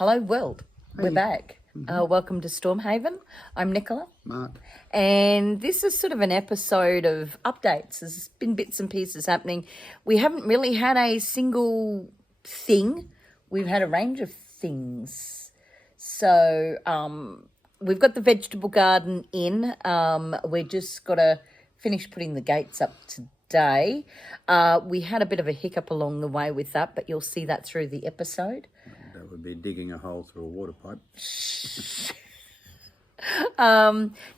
Hello world, we're Hey. back. Welcome to Stormhaven. I'm Nicola. Mark. And this is sort of an episode of updates. There's been bits and pieces happening. We haven't really had a single thing. We've had a range of things. So we've got the vegetable garden in. We're just got to finish putting the gates up today. We had a bit of a hiccup along the way with that, but you'll see that through the episode. That would be digging a hole through a water pipe.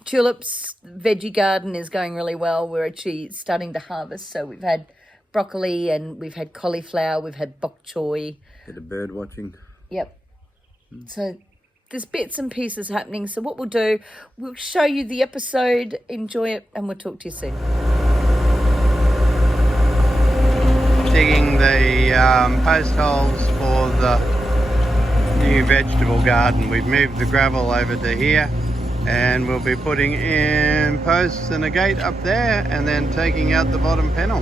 Tulips veggie garden is going really well. We're actually starting to harvest. So we've had broccoli and we've had cauliflower, we've had bok choy. Bit of bird watching. Yep. So there's bits and pieces happening. So what we'll do, we'll show you the episode, enjoy it, and we'll talk to you soon. Digging the post holes for the new vegetable garden. We've moved the gravel over to here and we'll be putting in posts and a gate up there and then taking out the bottom panel.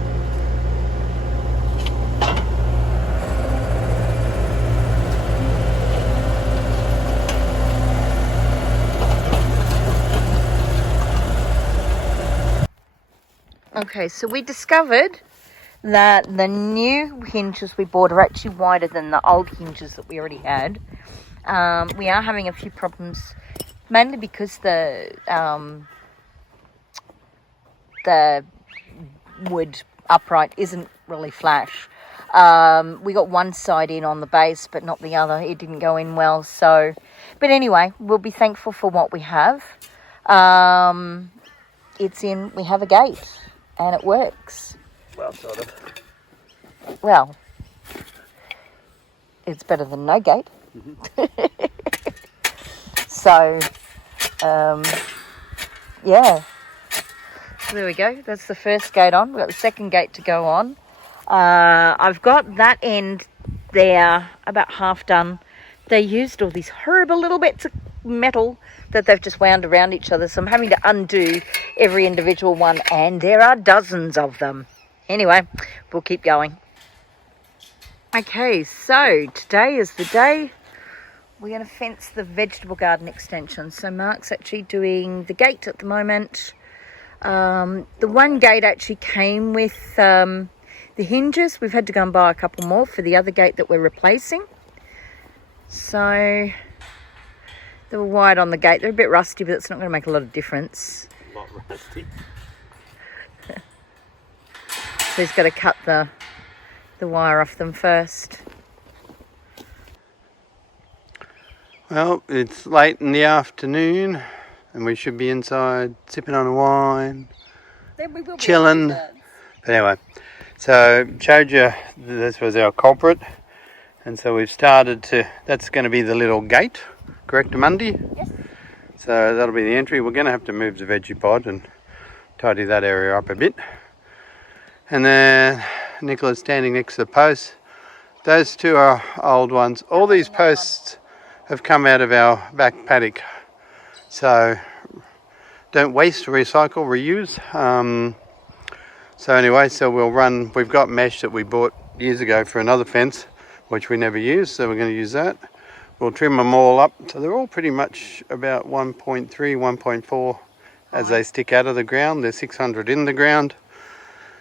Okay, so we discovered that the new hinges we bought are actually wider than the old hinges that we already had. We are having a few problems, mainly because the wood upright isn't really flash. We got one side in on the base, but not the other. It didn't go in well. So, but anyway, we'll be thankful for what we have. It's in. We have a gate, and it works. Well, sort of. Well, it's better than no gate. So, yeah. So there we go. That's the first gate on. We've got the second gate to go on. I've got that end there about half done. They used all these horrible little bits of metal that they've just wound around each other. So I'm having to undo every individual one, and there are dozens of them. Anyway, we'll keep going. Okay, so today is the day we're going to fence the vegetable garden extension. So Mark's actually doing the gate at the moment. The one gate actually came with the hinges. We've had to go and buy a couple more for the other gate that we're replacing. So they were wide on the gate. They're a bit rusty, but it's not going to make a lot of difference. A lot rusty. So he's got to cut the wire off them first. Well, it's late in the afternoon and we should be inside sipping on a wine, Then we will be chilling. But anyway, so showed you this was our culprit, and so we've started to, that's going to be the little gate, correct, Monday? Yes. So that'll be the entry. We're going to have to move the veggie pod and tidy that area up a bit. And then Nicola's standing next to the posts. Those two are old ones. All these posts have come out of our back paddock. So don't waste, recycle, reuse. So anyway, so we'll run, we've got mesh that we bought years ago for another fence, which we never used, so we're going to use that. We'll trim them all up, so they're all pretty much about 1.3, 1.4 as they stick out of the ground. They're 600 in the ground.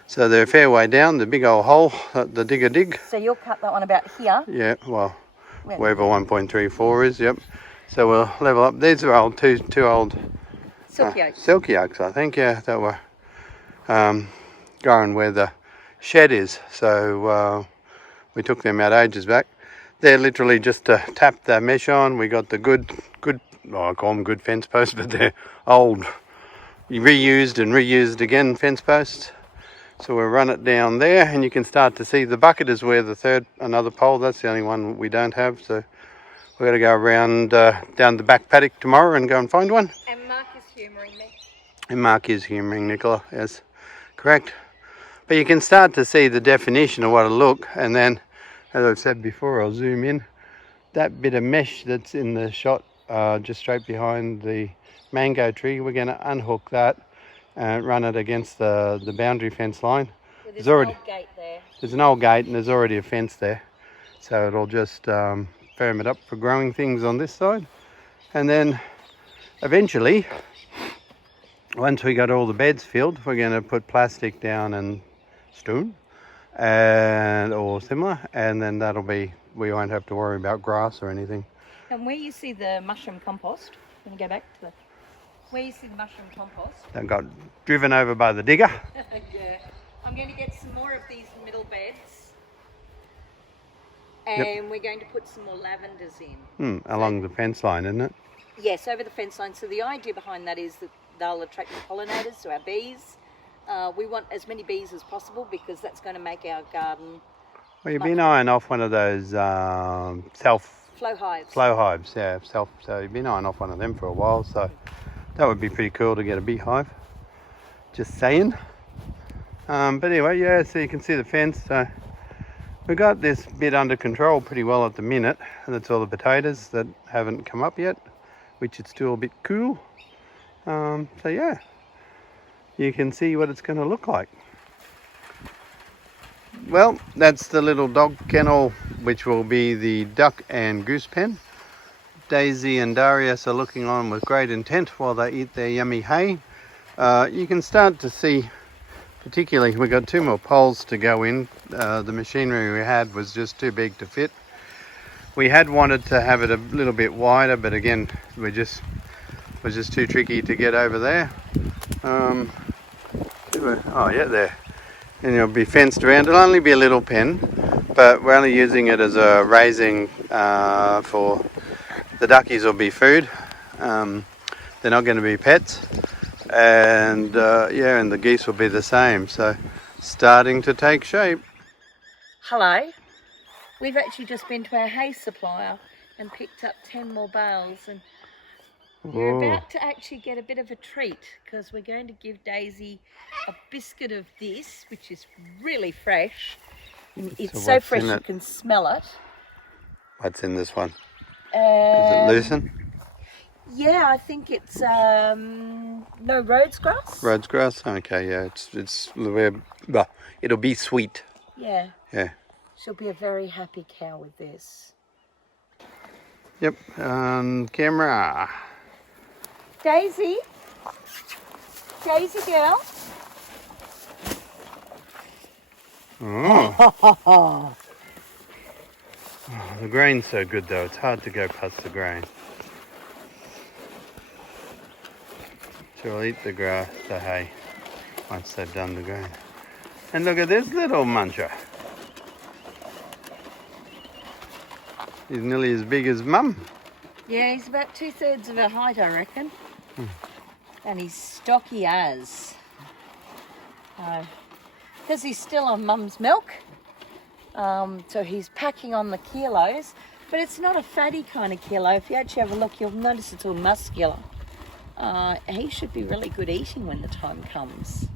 So they're a fair way down, the big old hole that the digger dig. So you'll cut that one about here. Yeah, well, wherever 1.34 is, yep. So we'll level up. These are old, two old Silky oaks. silky oaks, I think, yeah, that were going where the shed is. So we took them out ages back. They're literally just to tap the mesh on. We got the good, well, I call them good fence posts, but they're old, reused and reused again fence posts. So we'll run it down there, and you can start to see the bucket is where another pole, that's the only one we don't have. So we're going to go around down the back paddock tomorrow and go and find one. And Mark is humouring me. And Mark is humouring Nicola, yes, correct. But you can start to see the definition of what it'll look, and then, as I've said before, I'll zoom in. That bit of mesh that's in the shot just straight behind the mango tree, we're going to unhook that and run it against the boundary fence line. Yeah, there's already an old gate there. There's an old gate and there's already a fence there. So it'll just firm it up for growing things on this side. And then eventually, once we got all the beds filled, we're going to put plastic down and stone and or similar, and then that'll be, we won't have to worry about grass or anything. And where you see the mushroom compost, I'm going to go back to the, where you see the mushroom compost. That got driven over by the digger. Yeah. I'm going to get some more of these middle beds. And we're going to put some more lavenders in. Along the fence line, isn't it? Yes, over the fence line. So the idea behind that is that they'll attract the pollinators, so our bees. We want as many bees as possible because that's going to make our garden. Well, you've been eyeing off one of those Flow hives. Flow hives, yeah. So you've been eyeing off one of them for a while, so that would be pretty cool to get a beehive. Just saying. But anyway, yeah, so you can see the fence. So we got this bit under control pretty well at the minute, and that's all the potatoes that haven't come up yet, which is still a bit cool. So yeah, you can see what it's going to look like. Well, that's the little dog kennel, which will be the duck and goose pen. Daisy and Darius are looking on with great intent while they eat their yummy hay. You can start to see, particularly, we've got 2 more poles to go in. The machinery we had was just too big to fit. We had wanted to have it a little bit wider, but again, it was just too tricky to get over there. Oh yeah, there. And it'll be fenced around. It'll only be a little pen, but we're only using it as a raising for the duckies. Will be food. They're not going to be pets, and yeah, and the geese will be the same. So starting to take shape. Hello. We've actually just been to our hay supplier and picked up 10 more bales, and we're about to actually get a bit of a treat because we're going to give Daisy a biscuit of this, which is really fresh. It's so fresh you can smell it. What's in this one? Is it lucerne? Yeah, I think it's no Rhodes grass. Rhodes grass. Okay, yeah, it'll be sweet. Yeah. Yeah. She'll be a very happy cow with this. Yep. Camera. Daisy. Daisy girl. Oh. The grain's so good though, it's hard to go past the grain. She'll eat the grass, the hay, once they've done the grain. And look at this little muncher. He's nearly as big as Mum. Yeah, he's about 2/3 of her height, I reckon. And he's stocky as. Because he's still on Mum's milk. So he's packing on the kilos. But it's not a fatty kind of kilo. If you actually have a look, you'll notice it's all muscular. He should be really good eating when the time comes.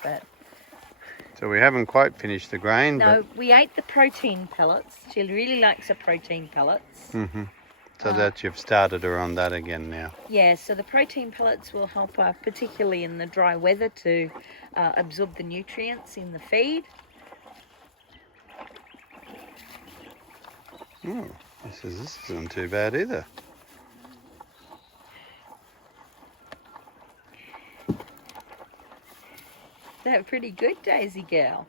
But So we haven't quite finished the grain. no, we ate the protein pellets. She really likes her protein pellets. So that you've started her on that again now. Yeah, so the protein pellets will help her, particularly in the dry weather, to absorb the nutrients in the feed. Oh, this isn't too bad either. They're pretty good, Daisy girl.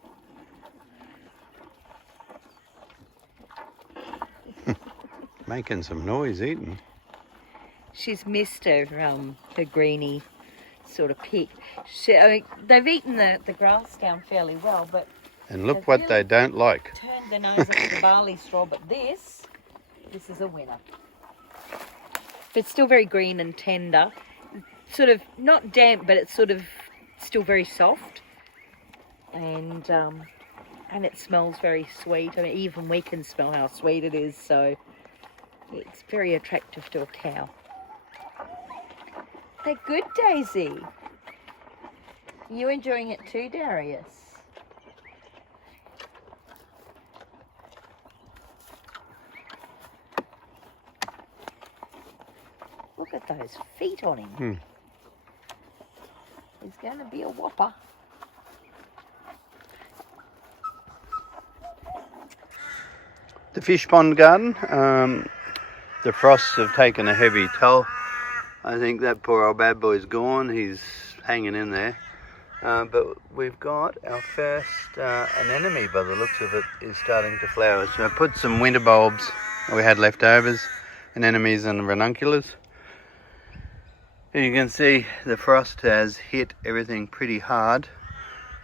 Making some noise eating. She's missed her greeny sort of pick. I mean, they've eaten the grass down fairly well, but And look what they don't like. turned their nose up to the barley straw. But this is a winner. But it's still very green and tender. Sort of not damp, but it's sort of still very soft. And it smells very sweet. I mean, even we can smell how sweet it is. So it's very attractive to a cow. They're good, Daisy. You enjoying it too, Darius? Look at those feet on him. He's going to be a whopper. the fish pond garden. The frosts have taken a heavy toll. I think that poor old bad boy's gone. He's hanging in there. But we've got our first anemone, by the looks of it, is starting to flower. So I put some winter bulbs we had leftovers, anemones and ranunculus. You can see the frost has hit everything pretty hard.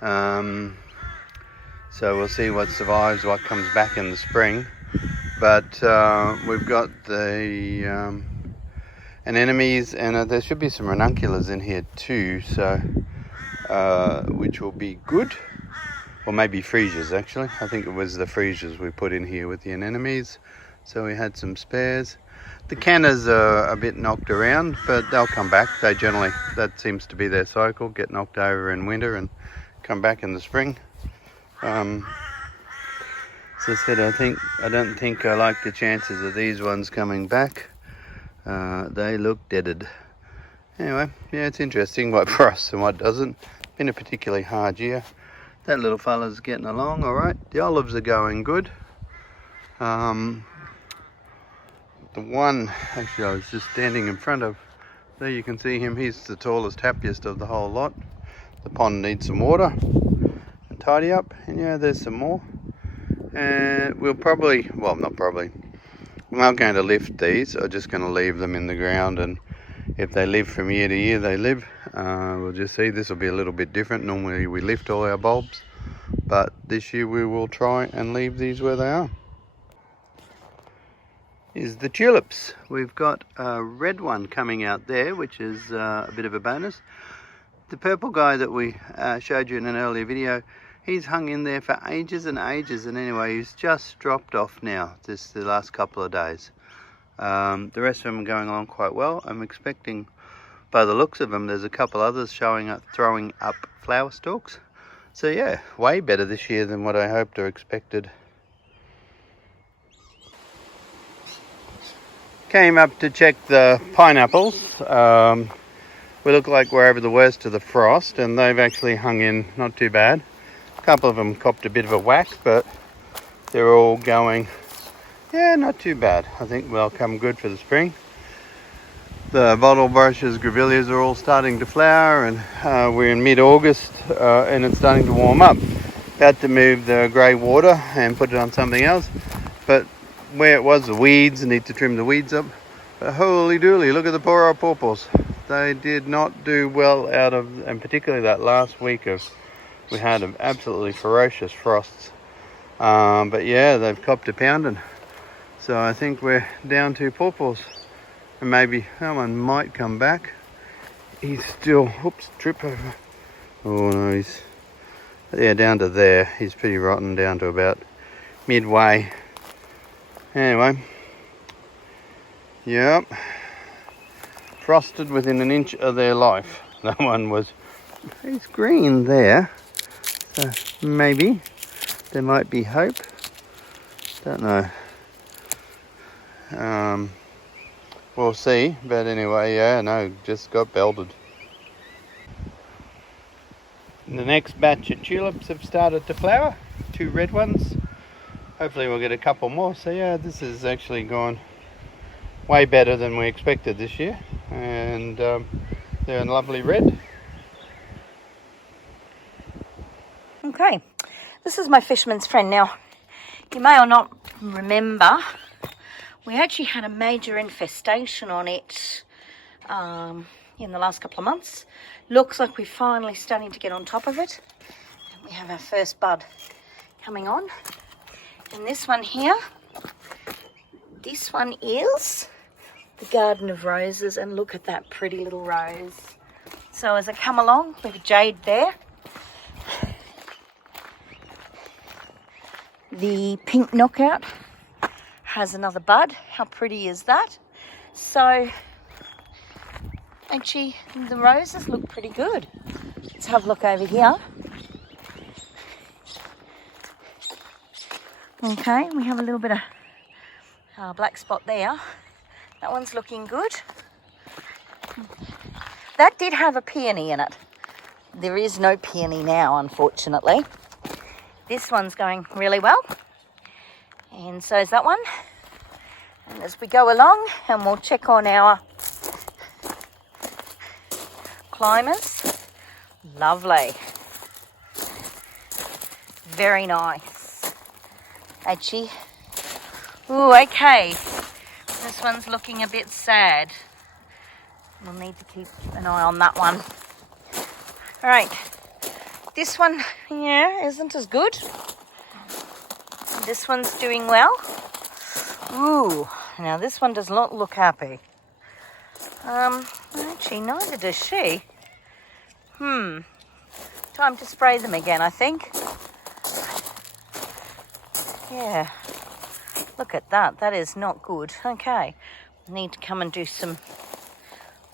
So we'll see what survives, what comes back in the spring. But we've got the anemones, and there should be some ranunculus in here too, so which will be good. Or maybe freesias, actually. I think it was the freesias we put in here with the anemones. So we had some spares. The cannas are a bit knocked around, but they'll come back. They generally, that seems to be their cycle, get knocked over in winter and come back in the spring. As I said, I don't think I like the chances of these ones coming back. They look deaded. Anyway, yeah, it's interesting what frosts and what doesn't. Been a particularly hard year. That little fella's getting along all right. The olives are going good. The one, actually I was just standing in front of, there you can see him, he's the tallest, happiest of the whole lot. The pond needs some water and tidy up, and yeah, there's some more. And we'll probably, well not probably, we're not going to lift these, I'm just going to leave them in the ground, and if they live from year to year, they live. We'll just see, this will be a little bit different. Normally we lift all our bulbs, but this year we will try and leave these where they are. Is the tulips. We've got a red one coming out there, which is a bit of a bonus. The purple guy that we showed you in an earlier video, he's hung in there for ages and ages, and anyway he's just dropped off now, just the last couple of days. The rest of them are going along quite well. I'm expecting, by the looks of them, there's a couple others showing up, throwing up flower stalks. So yeah, way better this year than what I hoped or expected. Came up to check the pineapples. We look like we're over the worst of the frost, and they've actually hung in not too bad. A couple of them copped a bit of a whack, but they're all going, yeah, not too bad. I think they'll come good for the spring. The bottle brushes, grevilleas are all starting to flower, and we're in mid-August and it's starting to warm up. About to move the grey water and put it on something else, but where it was the weeds, I need to trim the weeds up. But holy dooly, look at the poor old pawpaws. They did not do well out of, and particularly that last week we had absolutely ferocious frosts. But yeah, they've copped a pounding. So I think we're down to pawpaws. And maybe that one might come back. He's still, oops, trip over. Oh no, he's, yeah, down to there. He's pretty rotten, down to about midway. Anyway, yep, frosted within an inch of their life. That one was, it's green there, so maybe there might be hope. Don't know. We'll see, but anyway, yeah, no, just got belted. The next batch of tulips have started to flower, 2 red ones. Hopefully we'll get a couple more. So yeah, this has actually gone way better than we expected this year, and they're in lovely red. Okay, this is my fisherman's friend. Now, you may or not remember, we actually had a major infestation on it in the last couple of months. Looks like we're finally starting to get on top of it. And we have our first bud coming on. And this one here, this one is the Garden of Roses, and look at that pretty little rose. So as I come along, we have a jade there. The pink knockout has another bud. How pretty is that? So actually the roses look pretty good. Let's have a look over here. Okay, we have a little bit of black spot there. That one's looking good. That did have a peony in it. There is no peony now, unfortunately. This one's going really well. And so is that one. And as we go along, and we'll check on our climbers. Lovely. Very nice. Actually. Ooh, okay. This one's looking a bit sad. We'll need to keep an eye on that one. All right. This one, yeah, isn't as good. This one's doing well. Ooh, now this one does not look happy. Actually, neither does she. Time to spray them again, I think. Yeah. Look at that. That is not good. Okay. I need to come and do some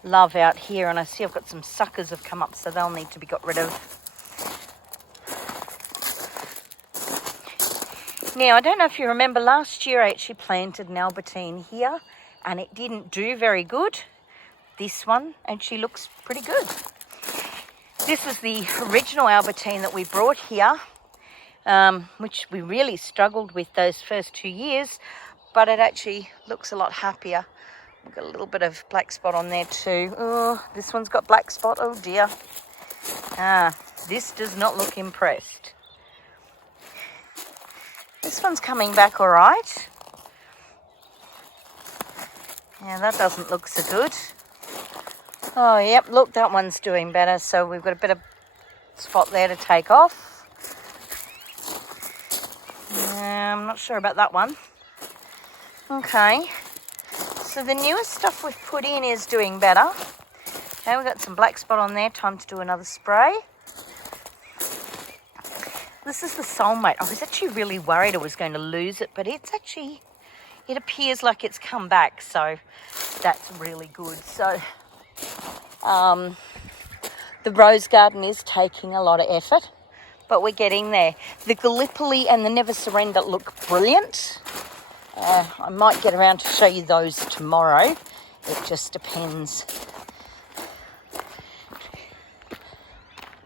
love out here. And I see I've got some suckers have come up, so they'll need to be got rid of. Now, I don't know if you remember last year I actually planted an Albertine here and it didn't do very good. This one actually looks pretty good. This was the original Albertine that we brought here, which we really struggled with those first 2 years, but it actually looks a lot happier. We've got a little bit of black spot on there too. Oh, this one's got black spot. Oh dear. This does not look impressed. This one's coming back all right. Yeah, that doesn't look so good. Oh, yep, look, that one's doing better. So we've got a bit of spot there to take off. I'm not sure about that one. Okay. So the newest stuff we've put in is doing better. Okay, we've got some black spot on there. Time to do another spray. This is the soulmate. I was actually really worried I was going to lose it, but it's actually, it appears like it's come back. So that's really good. So the rose garden is taking a lot of effort, but we're getting there. The Gallipoli and the Never Surrender look brilliant. I might get around to show you those tomorrow. It just depends.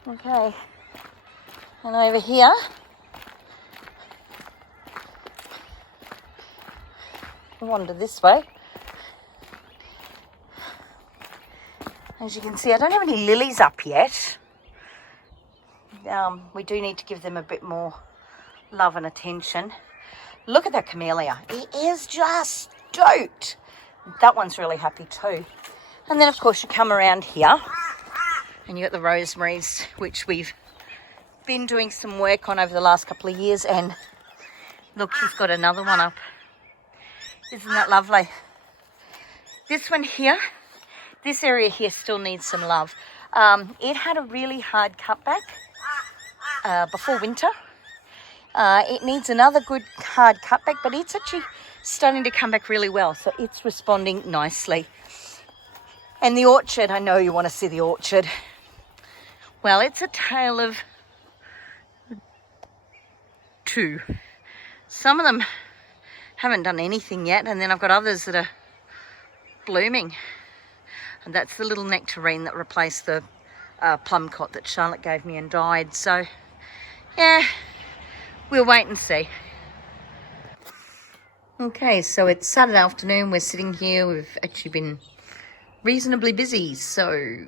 Okay. And over here, wander this way. As you can see, I don't have any lilies up yet. We do need to give them a bit more love and attention. Look at that camellia. It is just stoked. That one's really happy too. And then, of course, you come around here and you got the rosemaries, which we've been doing some work on over the last couple of years. And look, she's got another one up. Isn't that lovely? This one here, this area here still needs some love. It had a really hard cutback before winter. It needs another good hard cutback, but it's actually starting to come back really well. So it's responding nicely. And the orchard, I know you want to see the orchard. Well, it's a tale of two. Some of them haven't done anything yet, and then I've got others that are blooming. And that's the little nectarine that replaced the plum cot that Charlotte gave me and died. So, yeah, we'll wait and see. Okay, so it's Saturday afternoon. We're sitting here. We've actually been reasonably busy. So,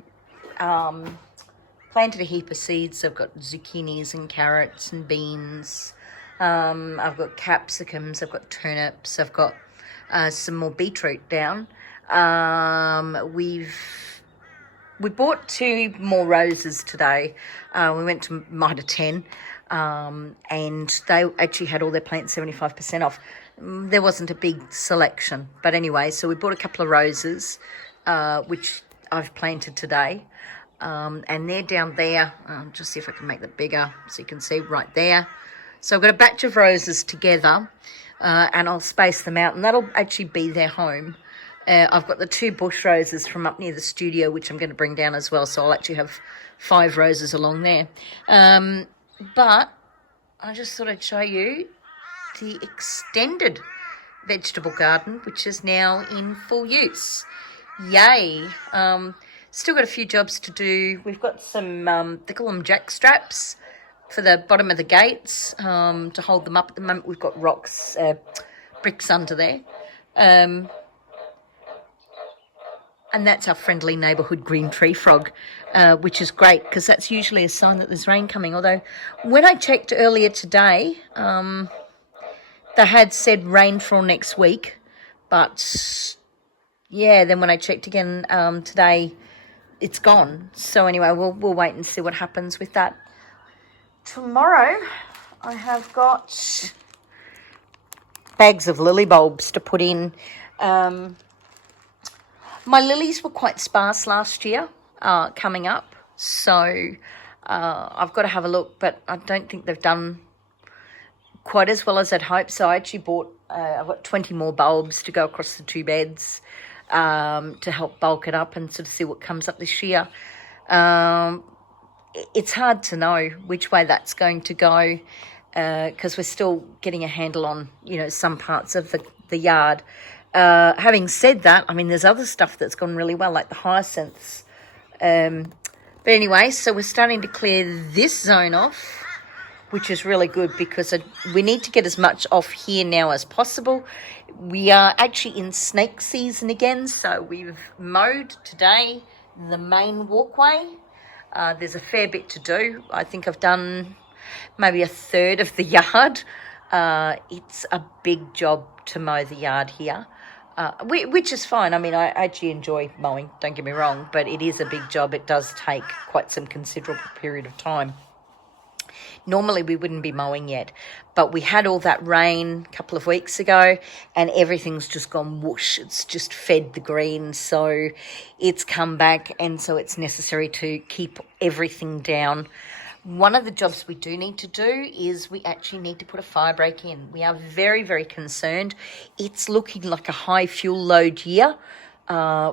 planted a heap of seeds. I've got zucchinis and carrots and beans. I've got capsicums. I've got turnips. I've got some more beetroot down. We bought 2 more roses today. We went to Mitre 10, and they actually had all their plants 75% off. There wasn't a big selection, but anyway, so we bought a couple of roses, which I've planted today, and they're down there. Just see if I can make that bigger so you can see right there. So I've got a batch of roses together, and I'll space them out, and that'll actually be their home. I've got the 2 bush roses from up near the studio, which I'm going to bring down as well. So I'll actually have 5 roses along there. But I just thought I'd show you the extended vegetable garden, which is now in full use. Yay. Still got a few jobs to do. We've got some, they call them jack straps for the bottom of the gates to hold them up. At the moment, we've got rocks, bricks under there. And that's our friendly neighbourhood green tree frog, which is great because that's usually a sign that there's rain coming. Although when I checked earlier today, they had said rainfall next week. But, yeah, then when I checked again today, it's gone. So anyway, we'll wait and see what happens with that. Tomorrow, I have got bags of lily bulbs to put in. My lilies were quite sparse last year coming up. So I've got to have a look, but I don't think they've done quite as well as I'd hoped. So I actually bought, I've got 20 more bulbs to go across the 2 beds to help bulk it up and sort of see what comes up this year. It's hard to know which way that's going to go because we're still getting a handle on, some parts of the yard. Having said that, I mean, there's other stuff that's gone really well, like the hyacinths. But anyway, so we're starting to clear this zone off, which is really good because we need to get as much off here now as possible. We are actually in snake season again, so we've mowed today the main walkway. There's a fair bit to do. I think I've done maybe a third of the yard. It's a big job to mow the yard here, which is fine. I mean, I actually enjoy mowing, don't get me wrong, but it is a big job. It does take quite some considerable period of time. Normally we wouldn't be mowing yet, but we had all that rain a couple of weeks ago and everything's just gone whoosh. It's just fed the green, so it's come back, and so it's necessary to keep everything down. One of the jobs we do need to do is we actually need to put a fire break in. We are very, very concerned. It's looking like a high fuel load year.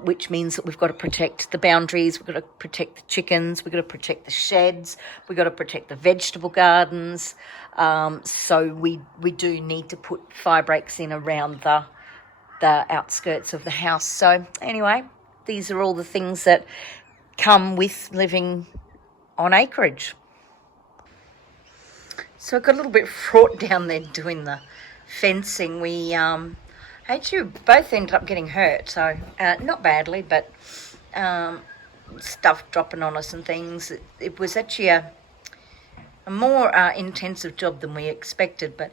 Which means that we've got to protect the boundaries, we've got to protect the chickens, we've got to protect the sheds, we've got to protect the vegetable gardens. So we do need to put fire breaks in around the outskirts of the house. So anyway, these are all the things that come with living on acreage. So I got a little bit fraught down there doing the fencing. We actually both ended up getting hurt, so not badly, but stuff dropping on us and things. It was actually a more intensive job than we expected, but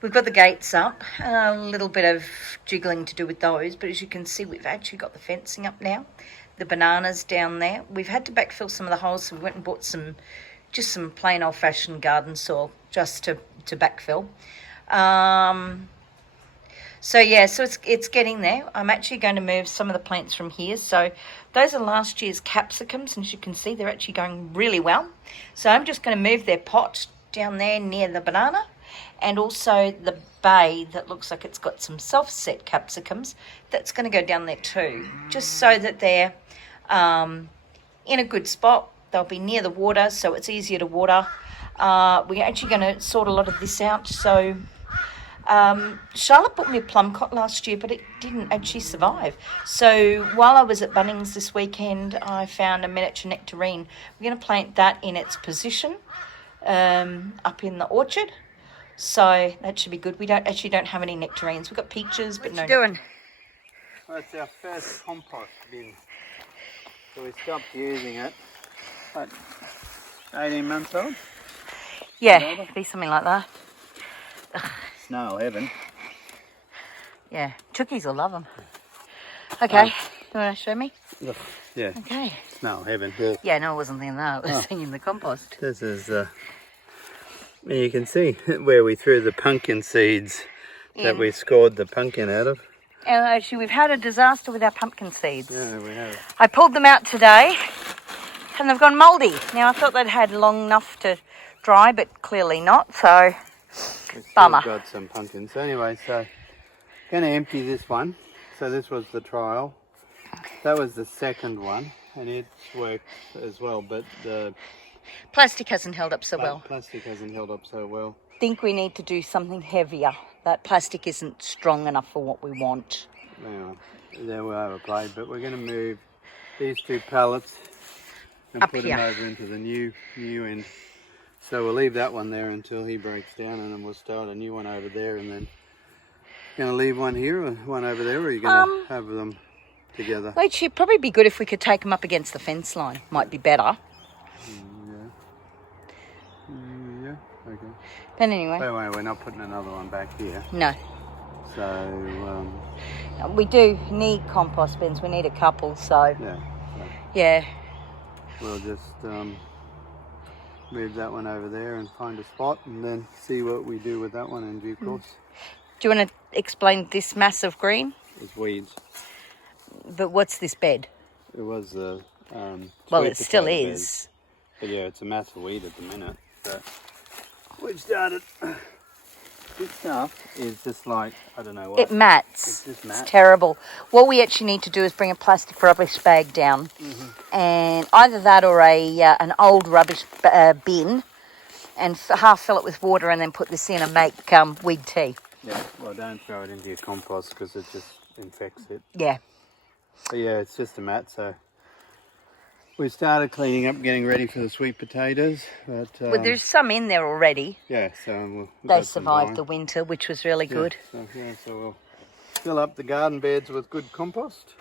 we've got the gates up, a little bit of jiggling to do with those, but as you can see, we've actually got the fencing up now, the bananas down there. We've had to backfill some of the holes, so we went and bought some plain old-fashioned garden soil just to backfill. So it's getting there. I'm actually going to move some of the plants from here. So those are last year's capsicums, and as you can see, they're actually going really well. So I'm just going to move their pot down there near the banana, and also the bay that looks like it's got some soft-set capsicums. That's going to go down there too, just so that they're in a good spot. They'll be near the water, so it's easier to water. We're actually going to sort a lot of this out. So Charlotte bought me a plum cot last year, but it didn't actually survive. So while I was at Bunnings this weekend, I found a miniature nectarine. We're going to plant that in its position up in the orchard. So that should be good. We don't have any nectarines. We've got peaches, but no. What are you doing? Well, it's our first compost bin. So we stopped using it. What, 18 months old? Yeah, it'd be something like that. Snow heaven. Yeah, chookies will love them. Okay, you want to show me? Yeah. Okay. Snow heaven. Yeah, no, it wasn't thinking that. I was thinking the compost. This is, you can see where we threw the pumpkin seeds that we scored the pumpkin out of. Actually, we've had a disaster with our pumpkin seeds. Yeah, we have. I pulled them out today, and they've gone mouldy. Now, I thought they'd had long enough to dry, but clearly not, so bummer. Got some pumpkins. So anyway, so going to empty this one. So this was the trial. That was the second one, and it's worked as well, but the plastic hasn't held up so well. Plastic hasn't held up so well. I think we need to do something heavier. That plastic isn't strong enough for what we want. Anyway, there we overplayed, but we're going to move these two pallets and up put here. them over into the new end So we'll leave that one there until he breaks down, and then we'll start a new one over there. And then going to leave one here or one over there, or are you going to have them together? Well, it'd probably be good if we could take them up against the fence line. Might be better. Yeah, okay. But anyway. By the way, we're not putting another one back here. No. So, we do need compost bins. We need a couple, so. Yeah. We'll just move that one over there and find a spot and then see what we do with that one in due course. Do you want to explain this mass of green? It's weeds. But what's this bed? It was a well, it still is. But yeah, it's a mass of weed at the minute. So we've started. This stuff is just like, I don't know what. It mats. It's just mats. It's terrible. What we actually need to do is bring a plastic rubbish bag down, and either that or an old rubbish bin, and half fill it with water, and then put this in and make weed tea. Yeah. Well, don't throw it into your compost because it just infects it. Yeah. But yeah, it's just a mat, so we started cleaning up, getting ready for the sweet potatoes. But well, there's some in there already. Yeah, so they survived the winter, which was really good. So we'll fill up the garden beds with good compost,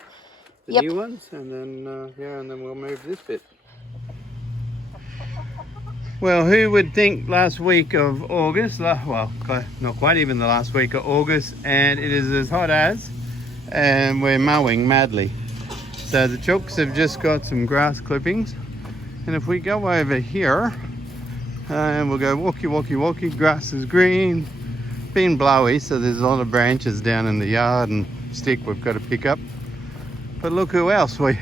the new ones, and then and then we'll move this bit. Well, who would think last week of August? Well, not quite even the last week of August, and it is as hot as, and we're mowing madly. So the chooks have just got some grass clippings, and if we go over here and we'll go walkie, grass is green, been blowy, so there's a lot of branches down in the yard and stick we've got to pick up. But look who else we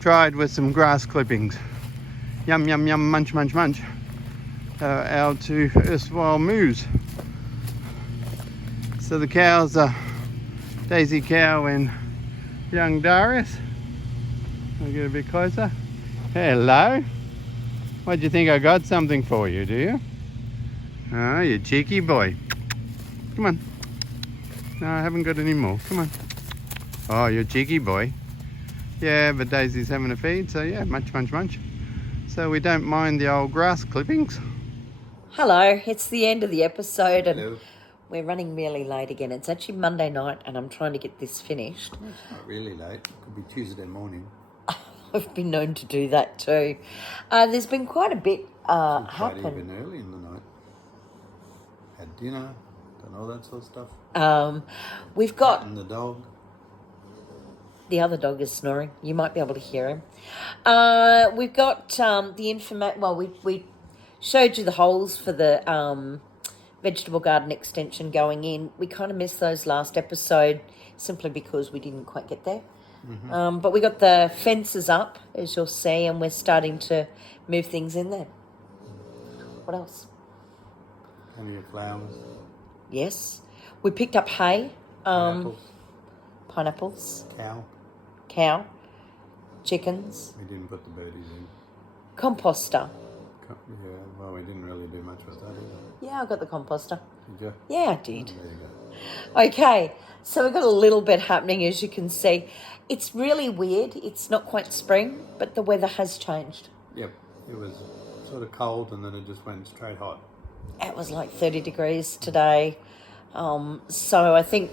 tried with some grass clippings. Yum, yum, yum, munch, munch, munch. Our two erstwhile moos. So the cows are Daisy Cow and young Darius. I'll get a bit closer. Hello. What do you think? I got something for you, do you? Oh, you cheeky boy. Come on. No, I haven't got any more. Come on. Oh, you're cheeky boy. Yeah, but Daisy's having a feed, so yeah, munch, munch, munch. So we don't mind the old grass clippings. Hello, it's the end of the episode and Hello. We're running really late again. It's actually Monday night and I'm trying to get this finished. It's not really late. It could be Tuesday morning. I've been known to do that too. There's been quite a bit happen. Quite even early in the night. Had dinner, done all that sort of stuff. We've got... And the dog. The other dog is snoring. You might be able to hear him. We've got the information... Well, we showed you the holes for the vegetable garden extension going in. We kind of missed those last episode simply because we didn't quite get there. But we got the fences up, as you'll see, and we're starting to move things in there. What else? Plenty of flowers. Yes. We picked up hay. Pineapples. Pineapples. Cow. Chickens. We didn't put the birdies in. Composter. Yeah, well, we didn't really do much with that either. Yeah, I got the composter. Did you? Yeah, I did. Oh, there you go. Okay, so we've got a little bit happening, as you can see. It's really weird. It's not quite spring, but the weather has changed. Yep, it was sort of cold and then it just went straight hot. It was like 30 degrees today. So I think...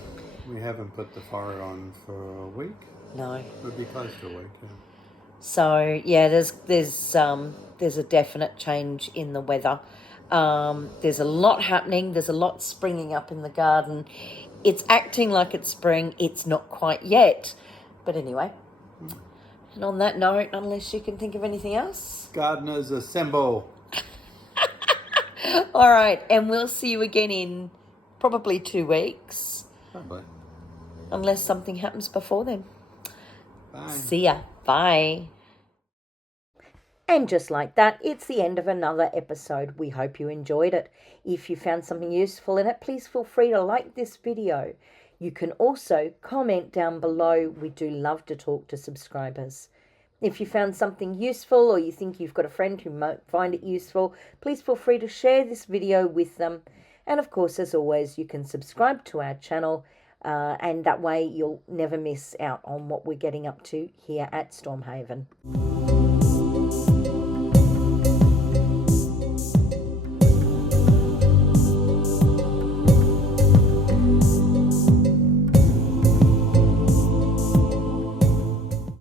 We haven't put the fire on for a week. No. It would be close to a week, yeah. So, yeah, there's a definite change in the weather. There's a lot happening. There's a lot springing up in the garden. It's acting like it's spring. It's not quite yet. But anyway. And on that note, unless you can think of anything else. Gardeners assemble. All right. And we'll see you again in probably 2 weeks. Bye-bye. Unless something happens before then. Bye. See ya. Bye. And just like that, it's the end of another episode. We hope you enjoyed it. If you found something useful in it, please feel free to like this video. You can also comment down below. We do love to talk to subscribers. If you found something useful or you think you've got a friend who might find it useful, please feel free to share this video with them. And of course, as always, you can subscribe to our channel and that way you'll never miss out on what we're getting up to here at Stormhaven.